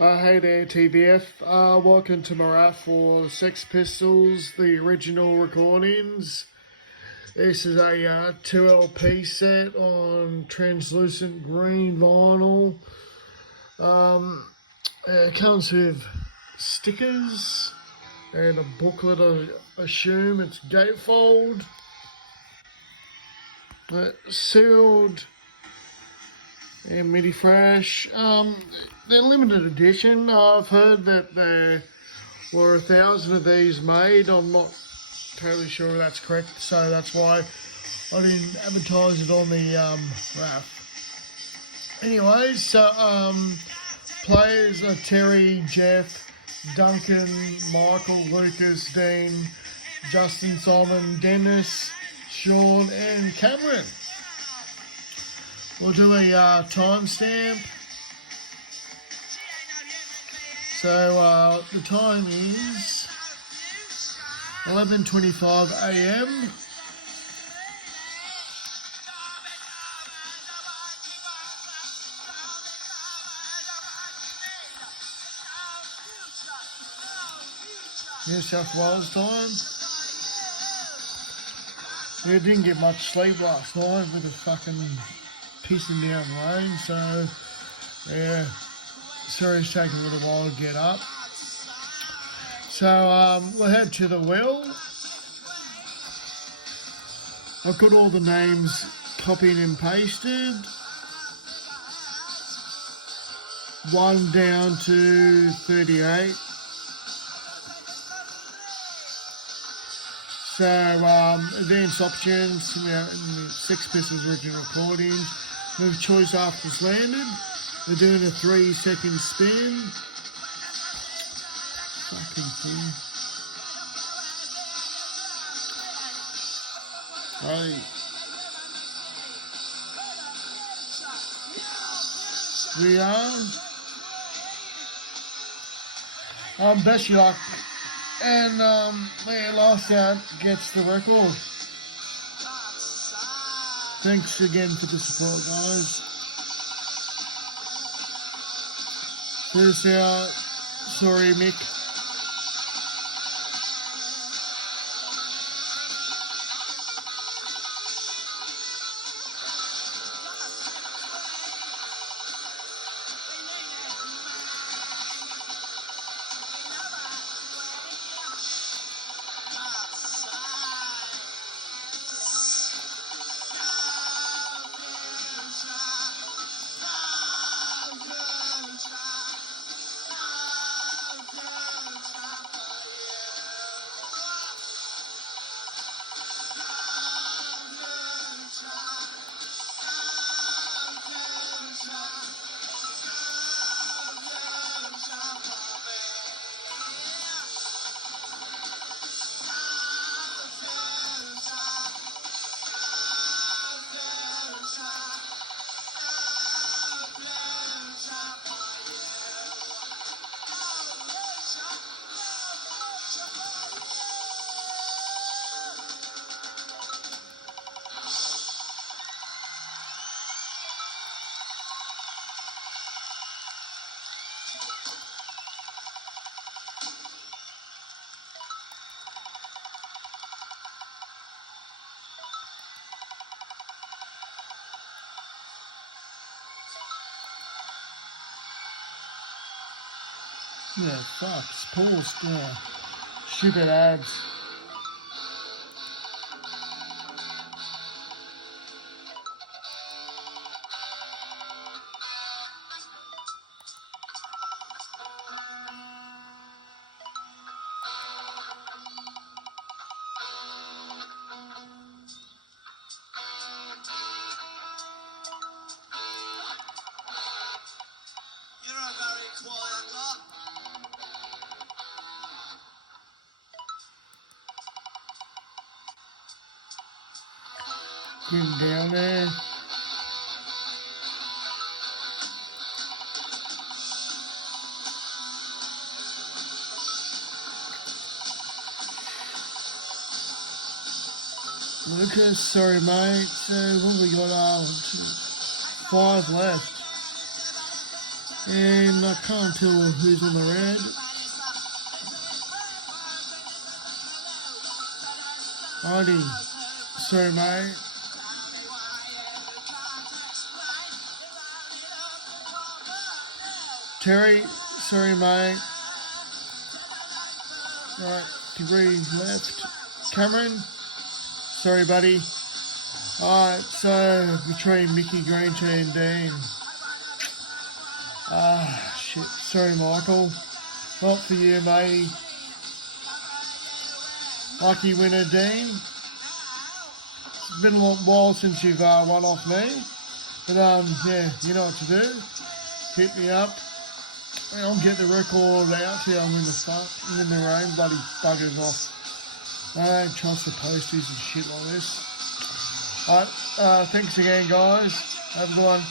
Hey there, TVF. Welcome to my Raff for Sex Pistols, the original recordings. This is a 2LP set on translucent green vinyl. It comes with stickers and a booklet, I assume. It's gatefold. Sealed and MIDI fresh. They're limited edition. I've heard that there were 1,000 of these made. I'm not totally sure if that's correct, so that's why I didn't advertise it on the Raff. Anyways, so players are Terry, Jeff, Duncan, Michael, Lucas, Dean, Justin, Simon, Dennis, Sean, and Cameron. We'll do a timestamp. So the time is 11:25 a.m. New South Wales time. Yeah, didn't get much sleep last night with the fucking pissing down rain, so yeah, sorry it's taking a little while to get up. So we'll head to the well. I've got all the names copied and pasted, 1 down to 38. So advanced options, Sex Pistols original recordings. Move choice after it's landed. We're doing a 3-second spin. Fucking thing. Right. We are. Best you luck. And last out gets the record. Thanks again for the support, guys. First out, sorry Mick. Yeah, fuck, it's paused. Yeah. Stupid ads. You're a very quiet lot. Getting down there. Lucas, sorry mate. So what have we got? 5 left. And I can't tell who's on the red. Alrighty. Sorry, mate. Terry, sorry, mate. Right, degree left. Cameron, sorry, buddy. Alright, so between Mickey, Green Tea and Dean. Shit. Sorry, Michael. Not for you, mate. Lucky winner, Dean. It's been a long while since you've won off me. But, yeah, you know what to do. Hit me up. I'll get the record out to you. I'm in the rain, bloody buggers off. I don't trust the posties and shit like this. Alright, thanks again, guys. Have a good one.